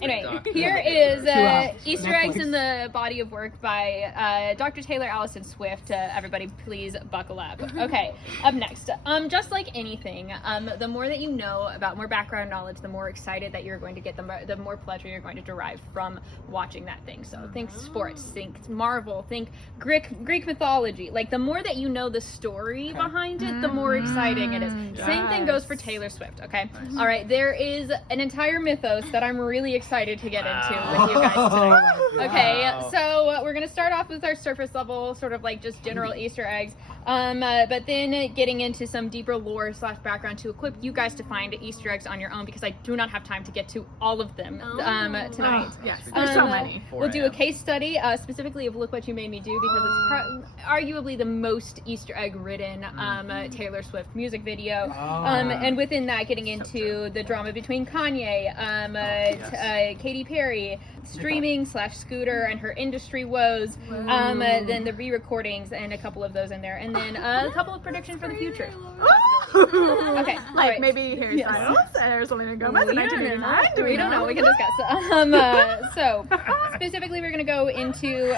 Anyway, here is Easter eggs in the body of work by Dr. Taylor Allison Swift. Everybody, please buckle up. Okay, up next. Just like anything, the more that you know about more background knowledge, the more excited that you're going to get, the more pleasure you're going to derive from watching that thing. So think sports, think Marvel, think Greek mythology. Like, the more that you know the story behind it, the more exciting it is. Yes. Same thing goes for Taylor Swift, okay? Nice. All right, there is an entire mythos that I'm really excited to get into with you guys tonight. Okay, so we're gonna start off with our surface level, sort of like just general Easter eggs, but then getting into some deeper lore / background to equip you guys to find Easter eggs on your own, because I do not have time to get to all of them tonight. Yes, there's so many. We'll do a case study specifically of Look What You Made Me Do, because it's arguably the most Easter egg ridden Taylor Swift music video, and within that getting into the drama between Kanye, Katy Perry, streaming / Scooter and her industry woes, then the re-recordings and a couple of those in there, and then a couple of predictions for the future. Okay, like maybe Harry Styles and Selena Gomez in 1989. We don't know. We can discuss. So specifically, we're gonna go into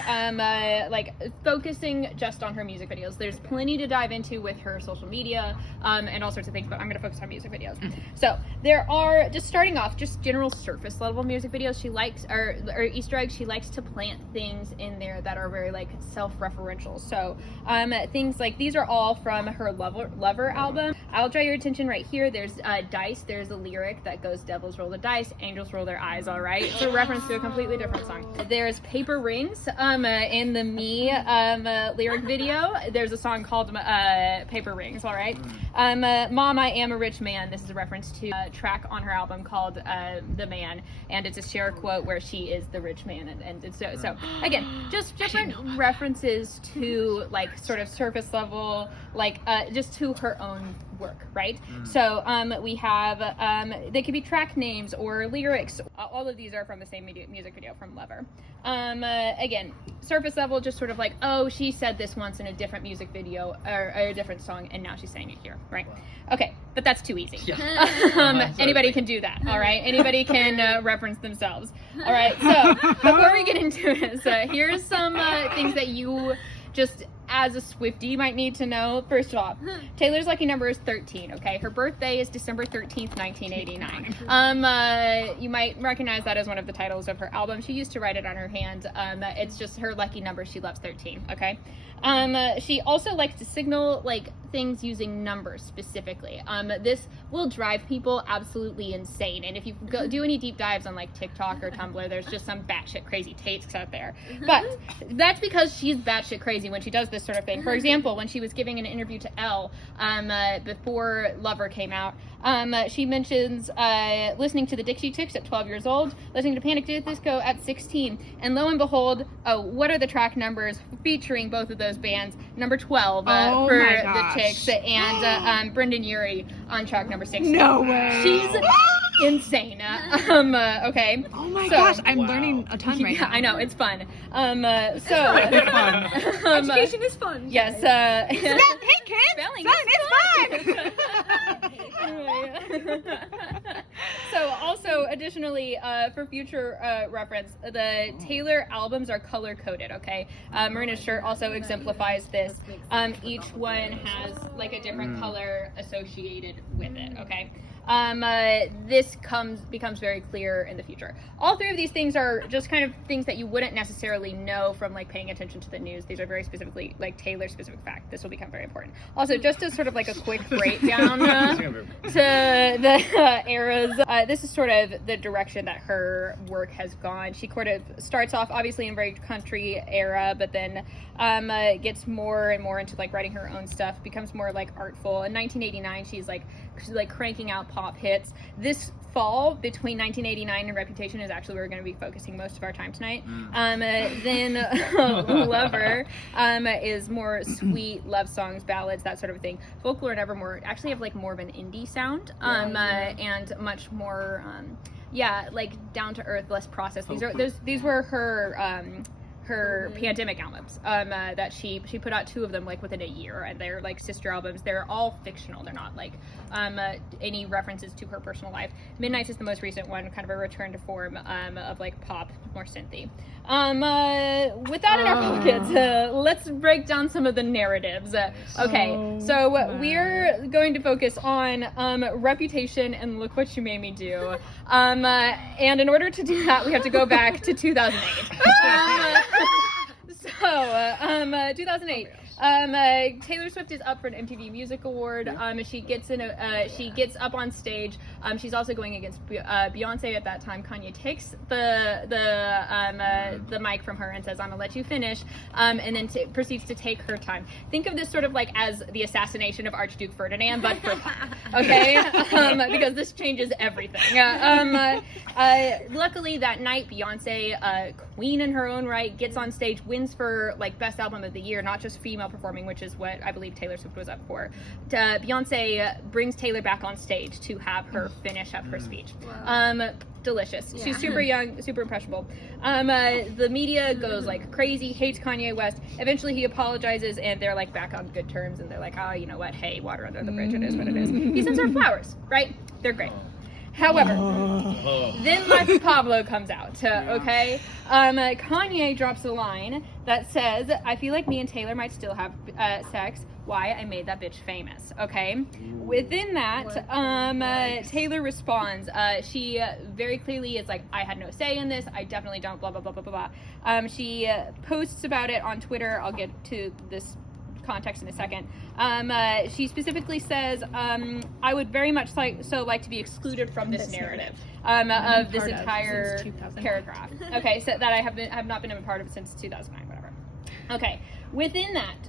like focusing just on her music videos. There's plenty to dive into with her social media and all sorts of things, but I'm gonna focus on music videos. So there are, just starting off, just general surface level music videos. She likes, or Easter eggs, she likes to plant things in there that are very like self-referential. So things like these are all from her Lover album. I'll draw your attention right here. There's Dice. There's a lyric that goes, devils roll the dice, angels roll their eyes, all right? It's a reference to a completely different song. There's Paper Rings in the Me lyric video. There's a song called Paper Rings, all right? Mom, I Am a Rich Man. This is a reference to a track on her album called The Man, and it's a Cher quote where she is the rich man, and so again, just different references to like sort of surface level, like just to her own work, right? So we have they could be track names or lyrics. All of these are from the same music video from Lover. Again, surface level, just sort of like, oh, she said this once in a different music video or a different song, and now she's saying it here, right? Okay, but that's too easy. Anybody can do that, all right? Anybody can reference themselves, all right? So before we get into this, here's some things that you just as a Swiftie might need to know. First of all, Taylor's lucky number is 13, okay? Her birthday is December 13th, 1989. You might recognize that as one of the titles of her album. She used to write it on her hand. It's just her lucky number. She loves 13, okay? She also likes to signal like things using numbers specifically. This will drive people absolutely insane. And if you do any deep dives on like TikTok or Tumblr, there's just some batshit crazy takes out there. But that's because she's batshit crazy when she does this sort of thing. For example, when she was giving an interview to Elle before Lover came out, she mentions listening to the Dixie Chicks at 12 years old, listening to Panic! At the Disco at 16, and lo and behold, what are the track numbers featuring both of those bands? Number 12 for the Chicks, and Brendan Urie on track number 16. No way. She's insane. Okay. Oh my gosh, I'm learning a ton right now. I know, it's fun. Education is fun. Yes. Hey kids, spelling it's fun. So also additionally for future reference, the Taylor albums are color coded, okay? Marina's shirt also exemplifies this. Each one has like a different color associated with it, okay? This becomes very clear in the future. All three of these things are just kind of things that you wouldn't necessarily know from like paying attention to the news. These are very specifically like Taylor specific fact. This will become very important. Also, just as sort of like a quick breakdown to the eras, this is sort of the direction that her work has gone. She sort of starts off obviously in very country era, but then gets more and more into like writing her own stuff, becomes more like artful. In 1989, she's like cranking out pop hits. This fall between 1989 and Reputation is actually where we're going to be focusing most of our time tonight. Then Lover is more sweet love songs, ballads, that sort of thing. Folklore and Evermore actually have like more of an indie sound and much more like down to earth, less processed. These were her her pandemic albums that she put out 2 of them like within a year, and they're like sister albums. They're all fictional. They're not like any references to her personal life. Midnight's is the most recent one, kind of a return to form of like pop, more synthy. With that in our pockets, let's break down some of the narratives. Okay, so we're going to focus on Reputation and Look What You Made Me Do. And in order to do that, we have to go back to 2008. 2008. Taylor Swift is up for an MTV Music Award. She gets up on stage. She's also going against Beyonce at that time. Kanye takes the mic from her and says, "I'm gonna let you finish," and then proceeds to take her time. Think of this sort of like as the assassination of Archduke Ferdinand, but for pop, okay? Because this changes everything. Luckily that night, Beyonce, queen in her own right, gets on stage, wins for like best album of the year, not just female performing, which is what I believe Taylor Swift was up for. Beyonce brings Taylor back on stage to have her finish up her speech. Wow. Delicious. Yeah. She's super young, super impressionable. The media goes like crazy, hates Kanye West. Eventually he apologizes and they're like back on good terms, and they're like, oh, you know what? Hey, water under the bridge, it is what it is. He sends her flowers, right? They're great. However, then Life of Pablo comes out, okay? Kanye drops a line that says, I feel like me and Taylor might still have sex. Why? I made that bitch famous, okay? Within that, Taylor responds. She very clearly is like, I had no say in this. I definitely don't, blah, blah, blah, blah, blah, blah. She posts about it on Twitter. I'll get to this context in a second. She specifically says, I would very much like to be excluded from this narrative of this entire paragraph. Okay, so that I have not been a part of since 2009, whatever. Okay, within that,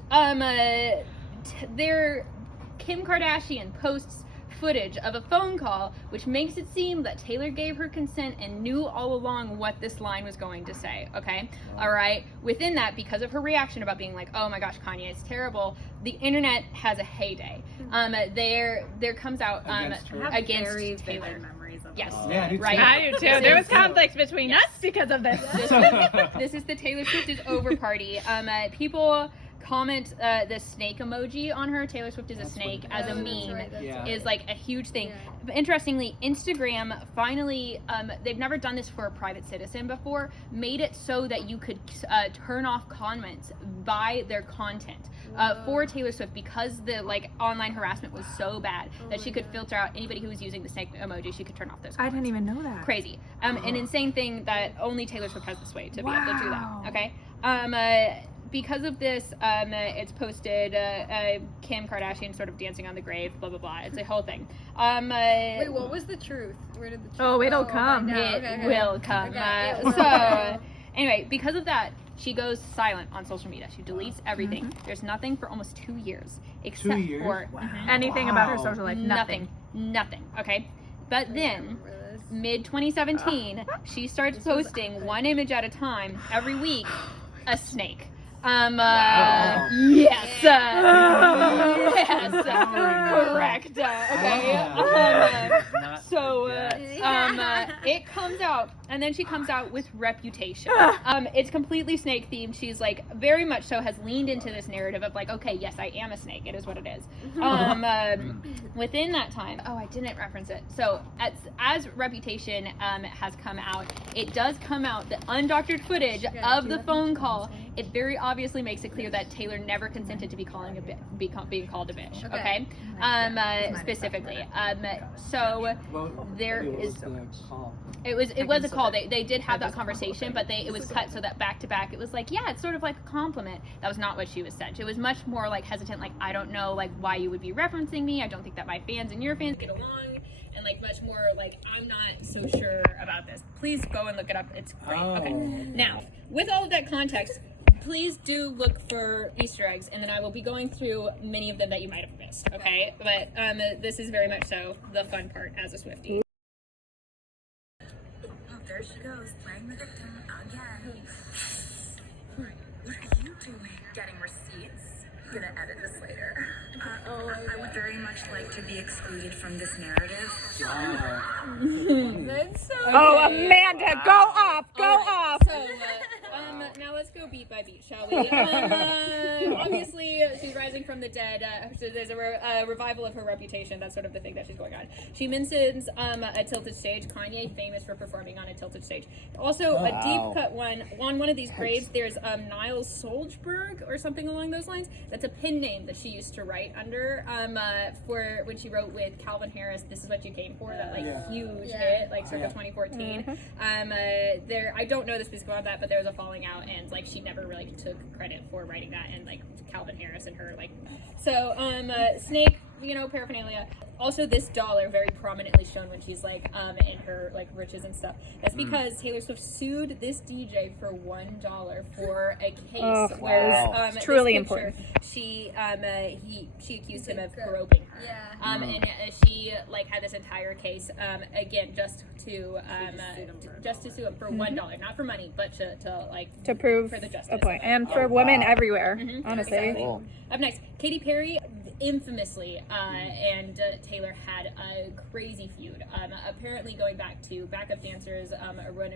Kim Kardashian posts footage of a phone call, which makes it seem that Taylor gave her consent and knew all along what this line was going to say, okay? All right, within that, because of her reaction about being like, oh my gosh, Kanye is terrible, the internet has a heyday. There comes out against Taylor. Yes, right. I do too. There was conflict between us because of this. This is the Taylor Swift is over party. People comment the snake emoji on her. Taylor Swift is a snake as a meme is like a huge thing. But interestingly, Instagram finally, they've never done this for a private citizen before, made it so that you could turn off comments by their content for Taylor Swift, because the like online harassment was so bad that she could filter out anybody who was using the snake emoji. She could turn off those comments. I didn't even know that. Crazy. An insane thing that only Taylor Swift has the sway to be able to do that. Okay. Because of this, it's posted Kim Kardashian sort of dancing on the grave, blah, blah, blah. It's a whole thing. Wait, what was the truth? Where did the truth Oh, it'll come. It will come. So, anyway, because of that, she goes silent on social media. She deletes everything. There's nothing for almost 2 years. Except for anything about her social life. Nothing. Okay? But then, mid-2017, she starts posting one image at a time every week, a snake. Yes. Correct. Okay. It comes out, and then she comes out with Reputation. It's completely snake themed. She's like very much so has leaned into this narrative of like, okay, yes, I am a snake. It is what it is. Within that time, I didn't reference it. So as Reputation has come out, it does come out the undoctored footage of the phone call. It very obviously makes it clear that Taylor never consented to be being called a bitch. Okay, specifically. So there is. It was a call. They did have that conversation, but it was cut so that back to back it was like, yeah, it's sort of like a compliment. That was not what she was said. It was much more like hesitant, like, I don't know like why you would be referencing me. I don't think that my fans and your fans get along. And like much more like, I'm not so sure about this. Please go and look it up. It's great. Okay. Now, with all of that context, please do look for Easter eggs, and then I will be going through many of them that you might have missed. Okay, but this is very much so the fun part as a Swiftie. There she goes, playing the victim again. What are you doing? Getting receipts. I'm gonna edit this later. I would very much like to be excluded from this narrative. That's so Amanda, go off! So, now let's go by beat, shall we? Obviously, she's rising from the dead. So there's a revival of her reputation. That's sort of the thing that she's going on. She mentions a tilted stage. Kanye, famous for performing on a tilted stage. Also, a deep cut one. On one of these graves, there's Niles Solzberg or something along those lines. That's a pen name that she used to write under for when she wrote with Calvin Harris, This Is What You Came For, that huge hit, like circa 2014. I don't know the specifics about that, but there was a falling out, and like she never really took credit for writing that, and like Calvin Harris and her Snake, paraphernalia. Also, this dollar very prominently shown when she's like in her like riches and stuff. That's because Taylor Swift sued this DJ for $1 for a case where truly important. She accused him of groping her. And she like had this entire case again just to sue him for $1, not for money, but to prove for the justice a point, and for women everywhere. Honestly, exactly. Up next, Katy Perry. Infamously, and Taylor had a crazy feud. Apparently going back to backup dancers,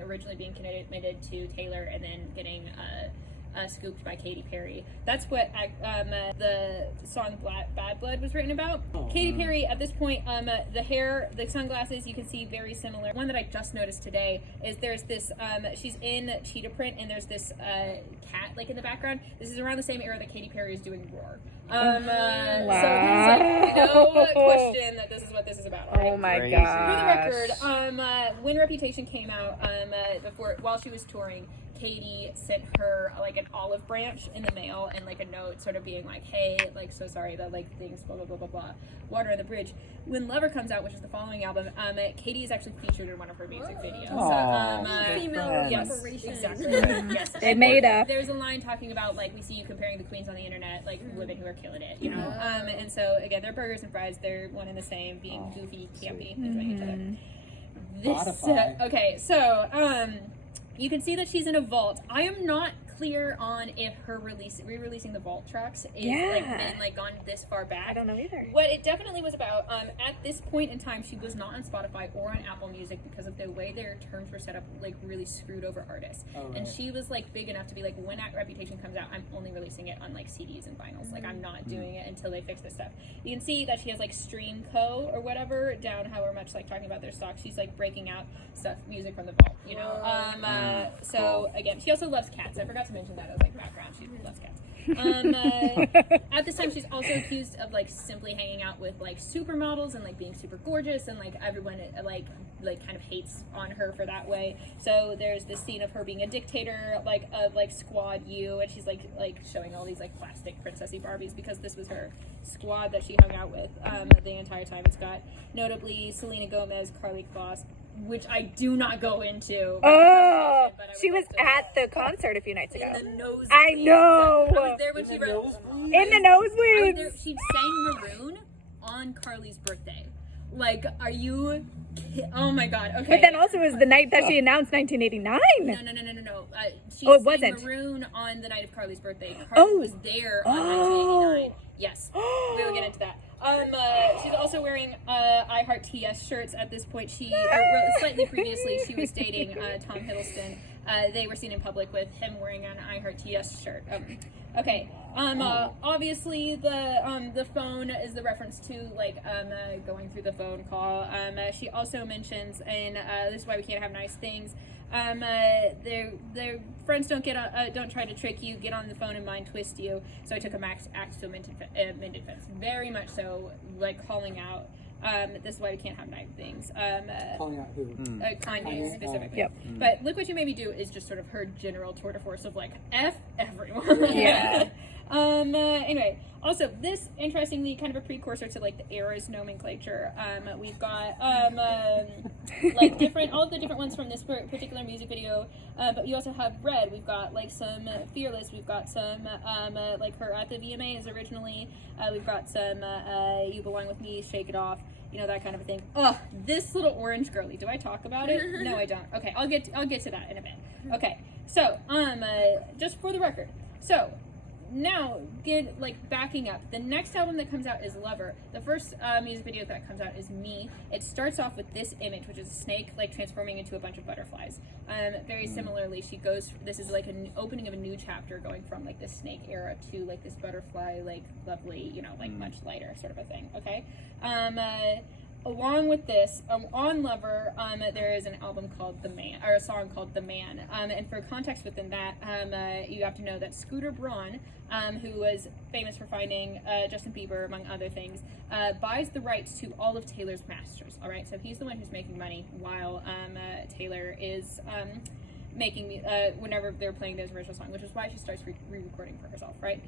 originally being committed to Taylor and then getting scooped by Katy Perry. That's what the song Bad Blood was written about. Katy Perry, at this point, the hair, the sunglasses, you can see very similar. One that I just noticed today is there's this, she's in cheetah print, and there's this cat like in the background. This is around the same era that Katy Perry is doing Roar. So there's like no question that this is what this is about. Right? Oh my god! For the record, when Reputation came out, while she was touring, Katy sent her like an olive branch in the mail and like a note sort of being like, hey, like so sorry that like things blah blah blah blah blah. Water on the Bridge. When Lover comes out, which is the following album, Katy is actually featured in one of her music videos. Female yes, reparation. exactly. Yes, they made up. There's a line talking about like we see you comparing the queens on the internet, like women who are killing it, you know. And so again, they're burgers and fries. They're one and the same, being goofy, campy, enjoying each other. Okay, so you can see that she's in a vault. I am not clear on if her re-releasing the vault tracks is been gone this far back. I don't know either. What it definitely was about, at this point in time, she was not on Spotify or on Apple Music because of the way their terms were set up, like really screwed over artists. And she was like big enough to be like, when that Reputation comes out, I'm only releasing it on like CDs and vinyls. Like I'm not doing it until they fix this stuff. You can see that she has like Stream Co or whatever down, however much like talking about their stock. She's like breaking out music from the vault, you know. So again, she also loves cats. I forgot to mention that as like background. She loves cats. At this time, she's also accused of like simply hanging out with like supermodels and like being super gorgeous, and like everyone like kind of hates on her for that way. So there's this scene of her being a dictator, like of like Squad U, and she's like showing all these like plastic princessy Barbies because this was her squad that she hung out with the entire time. It's got notably Selena Gomez, Karlie Kloss, which I do not go into. Oh, she was at the concert a few nights ago. In the nosebleeds. I know. I was there when she wrote. In the nosebleeds. She sang Maroon on Carly's birthday. Like, are you? Oh my god. Okay. But then also it was the night that she announced 1989. No. She it sang wasn't. Maroon on the night of Carly's birthday. Carly was there on 1989. Yes. We will get into that. She's also wearing I Heart TS shirts at this point. She slightly previously she was dating Tom Hiddleston. They were seen in public with him wearing an I Heart TS shirt. Okay. Obviously the phone is the reference to like going through the phone call. She also mentions, and this is why we can't have nice things. Their friends don't try to trick you, get on the phone and mind twist you. So I took a axe to amended fence. Very much so, like calling out. This is why we can't have nice things. Calling out who? Kanye specifically. Yep. But Look What You Made Me Do is just sort of her general tour de force of like F everyone. Yeah. Anyway, also this interestingly kind of a precursor to like the era's nomenclature. We've got like all of the different ones from this particular music video. But you also have Red. We've got like some Fearless. We've got some like her at the VMAs originally. We've got some You Belong With Me, Shake It Off. You know, that kind of a thing. Oh, this little orange girly. Do I talk about it? No, I don't. Okay, I'll get to that in a bit. Okay, so just for the record, so now, backing up, the next album that comes out is Lover. The first music video that comes out is Me. It starts off with this image, which is a snake like transforming into a bunch of butterflies. Very similarly, this is like an opening of a new chapter, going from like this snake era to like this butterfly, like lovely, much lighter sort of a thing. Okay. Along with this, on Lover, there is an album called The Man, or a song called The Man. And for context within that, you have to know that Scooter Braun, who was famous for finding Justin Bieber, among other things, buys the rights to all of Taylor's masters. All right, so he's the one who's making money while Taylor is making whenever they're playing those original songs, which is why she starts re-recording for herself, right?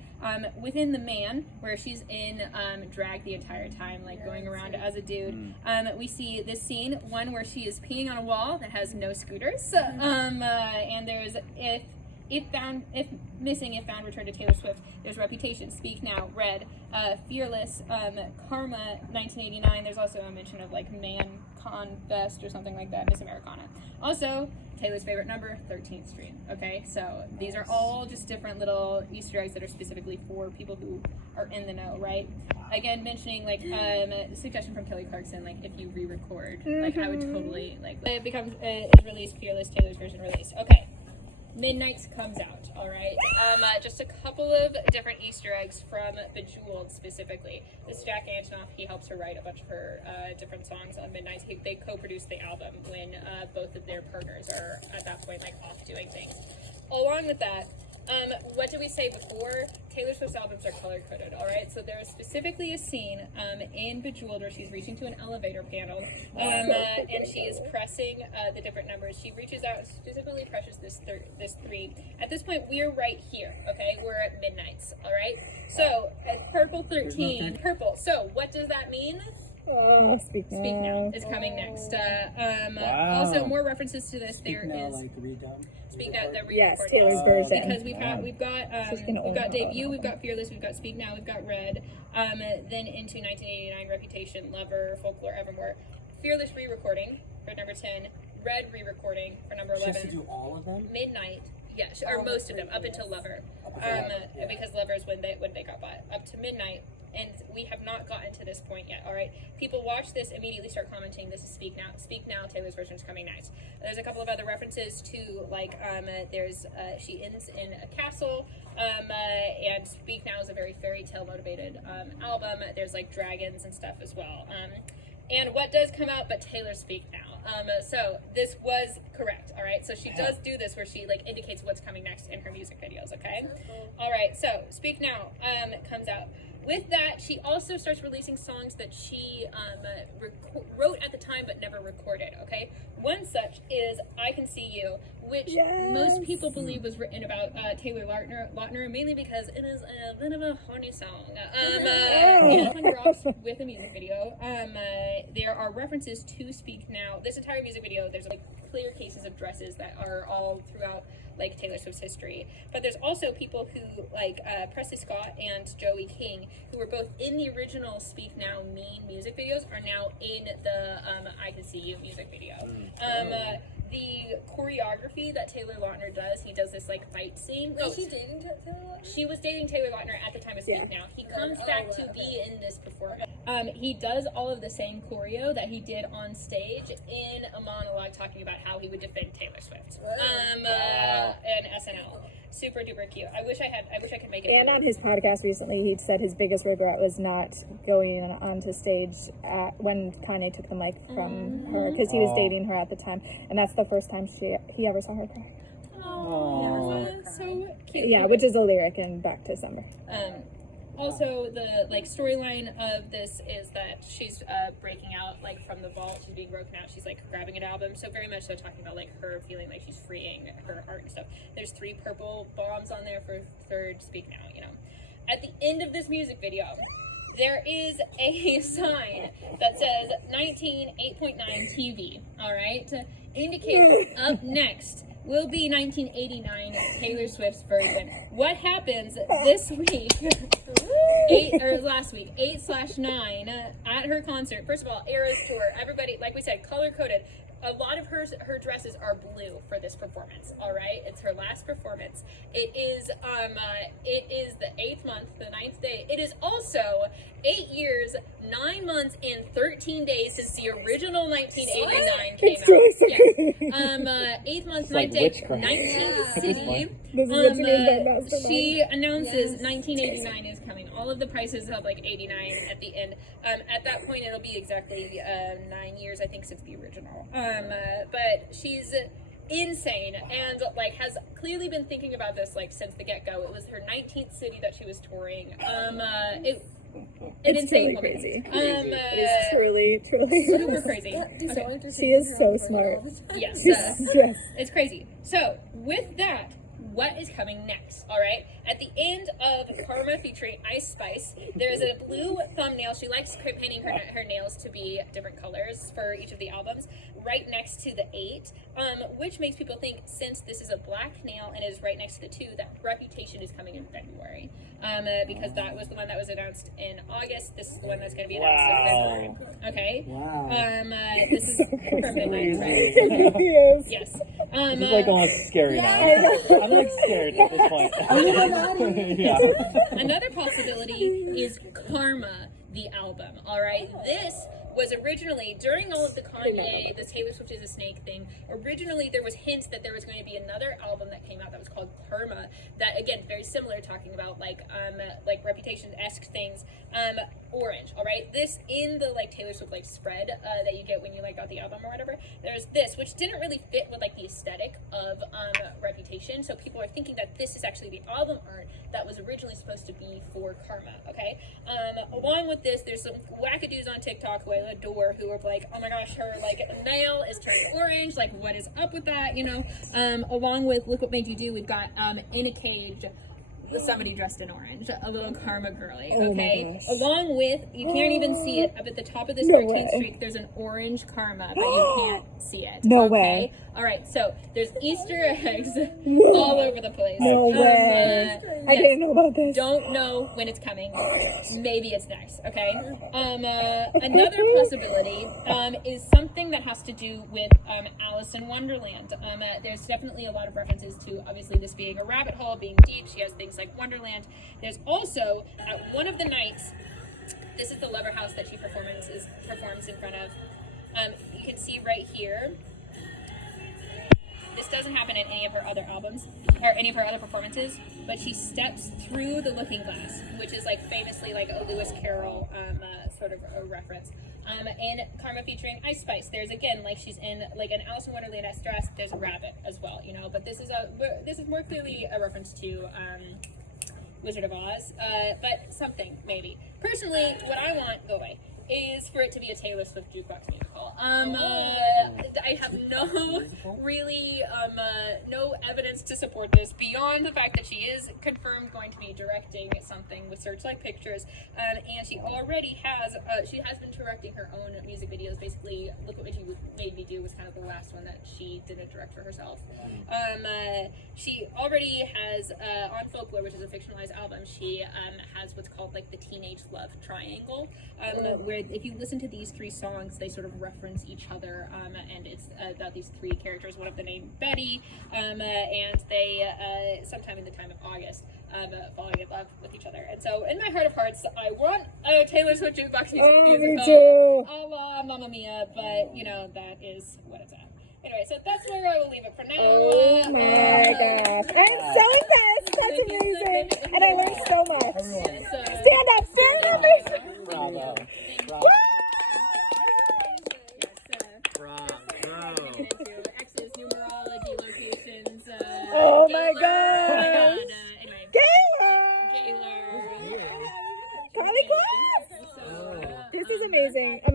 Within The Man, where she's in drag the entire time, like going around as a dude, we see this scene, one where she is peeing on a wall that has no scooters, and there's if found, return to Taylor Swift. There's Reputation, Speak Now, Red, Fearless, Karma, 1989. There's also a mention of like Man Con Fest or something like that, Miss Americana. Also, Taylor's favorite number, 13th Street. Okay, so these are all just different little Easter eggs that are specifically for people who are in the know, right? Again, mentioning like suggestion from Kelly Clarkson, like if you re-record, like I would totally like. It becomes is released, Fearless, Taylor's version released. Okay. Midnights comes out, all right? Just a couple of different Easter eggs from Bejeweled specifically. This is Jack Antonoff. He helps her write a bunch of her different songs on Midnights. They co-produced the album when both of their partners are at that point like off doing things. Along with that, what did we say before? Taylor Swift's albums are color-coded, all right? So there is specifically a scene in Bejeweled where she's reaching to an elevator panel, and she is pressing the different numbers. She reaches out and specifically presses this 3. At this point, we are right here, okay? We're at Midnights, all right? So, at Purple 13, Purple. So, what does that mean? Speak Now is coming next. Also, more references to this. There is Speak Now, the re-recording. Taylor's version. Because we've got Debut, we've got Fearless, we've got Speak Now, we've got Red. Then into 1989, Reputation, Lover, Folklore, Evermore. Fearless re-recording for number 10. Red re-recording for number 11. She has to do all of them? Midnight. Yes, or most of them, up until Lover. Because Lover is when they got bought. Up to Midnight. And we have not gotten to this point yet, all right? People watch this, immediately start commenting, this is Speak Now. Speak Now, Taylor's version is coming next. There's a couple of other references to, like, there's, she ends in a castle, and Speak Now is a very fairy tale motivated album. There's, like, dragons and stuff as well. And what does come out but Taylor Speak Now? So this was correct, all right? So she does do this where she, like, indicates what's coming next in her music videos, okay? All right, so Speak Now comes out. With that, she also starts releasing songs that she wrote at the time but never recorded, okay? One such is I Can See You, which most people believe was written about Taylor Lautner, mainly because it is a bit of a horny song. It rocks with a music video. There are references to Speak Now. This entire music video, there's like clear cases of dresses that are all throughout like Taylor Swift's history, but there's also people who like Presley Scott and Joey King, who were both in the original Speak Now Me music videos, are now in the I Can See You music video. The choreography that Taylor Lautner does, he does this like fight scene. Was she dating Taylor Lautner? She was dating Taylor Lautner at the time of Speak Now. He comes back to be in this performance. He does all of the same choreo that he did on stage in a monologue talking about how he would defend Taylor Swift. And SNL. Super duper cute. I wish I could make it. And on his podcast recently, he said his biggest regret was not going onto stage when Kanye took the mic from her, because he was dating her at the time, and that's the first time he ever saw her cry. Oh, so cute. Yeah, which is a lyric in Back to Summer. Also, the like storyline of this is that she's breaking out like from the vault. She's being broken out. She's like grabbing an album. So very much so talking about like her feeling like she's freeing her heart and stuff. There's 3 purple bombs on there for third Speak Now. You know, at the end of this music video, there is a sign that says 19.8.9 TV. All right, to indicate up next will be 1989 Taylor Swift's version. What happens this week, last week, 8/9 at her concert? First of all, Eras Tour. Everybody, like we said, color coded. a lot of her dresses are blue for this performance. All right, it's her last performance. It is the 8th month, the 9th day. It is also 8 years, 9 months, and 13 days since the original 1989 came out. Yes. 8th month, 9th day, 19th city. She announces 1989 is coming. All of the prices have like 89 at the end. At that point, it'll be exactly 9 years, I think, since the original. But she's insane and like has clearly been thinking about this like since the get-go. It was her 19th city that she was touring. It's insane, really crazy. It is truly super crazy. Okay. She is so smart. Yes, Yes. it's crazy. So with that, what is coming next? All right, at the end of Karma featuring Ice Spice, there's a blue thumbnail. She likes painting her nails to be different colors for each of the albums, right next to the 8, which makes people think, since this is a black nail and is right next to the 2, that Reputation is coming in February, because that was the one that was announced in August. This is the one that's going to be announced in February. Okay. Wow. This is for midnight, right? Yes. This is like almost scary now. I'm like scared at this point. Yeah. Another possibility is Karma, the album. All right, this was originally, during all of the Kanye, the Taylor Swift is a snake thing, originally there was hints that there was going to be another album that came out that was called Karma, that again, very similar, talking about like Reputation-esque things. Orange, all right? This, in the like Taylor Swift like spread that you get when you like got the album or whatever, there's this, which didn't really fit with like the aesthetic of Reputation, so people are thinking that this is actually the album art that was originally supposed to be for Karma, okay? Along with this, there's some wackadoos on TikTok who I adore, who are like, oh my gosh, her like nail is turning orange, like what is up with that, you know? Along with Look What Made You Do, we've got In a Cage, somebody dressed in orange, a little Karma girly, okay? Along with, you can't even see it, up at the top of this 13th streak, there's an orange Karma, but you can't see it. No okay? way. All right, so there's Easter eggs all over the place. No way. I didn't know about this. Don't know when it's coming. Maybe it's next, okay? Another possibility is something that has to do with Alice in Wonderland. There's definitely a lot of references to, obviously, this being a rabbit hole, being deep. She has things like Wonderland. There's also, at one of the nights, this is the Lover House that she performs in front of. You can see right here. This doesn't happen in any of her other albums, or any of her other performances, but she steps through the looking glass, which is like famously like a Lewis Carroll sort of a reference. And Karma featuring Ice Spice, there's again, like she's in like an Alice in Wonderland-esque dress, there's a rabbit as well, you know, but this is more clearly a reference to Wizard of Oz, but something, maybe. Personally, what I want, go away, is for it to be a Taylor Swift jukebox musical. I have no evidence to support this beyond the fact that she is confirmed going to be directing something with Searchlight Pictures, and she already has been directing her own music videos. Basically, Look What You Made Me Do was kind of the last one that she didn't direct for herself. She already has on Folklore, which is a fictionalized album, she has what's called like the Teenage Love Triangle, where if you listen to these 3 songs, they sort of reference each other, and it's about these 3 characters, one of them named Betty, and they, sometime in the time of August, falling in love with each other. And so, in my heart of hearts, I want a Taylor Swift jukebox musical, a la Mamma Mia, but, you know, that is what it's at. Anyway, so that's where I will leave it for now. Oh my gosh. I'm so impressed. That's amazing. And I learned so much. So, Stand up. Bravo. thank you. Bravo.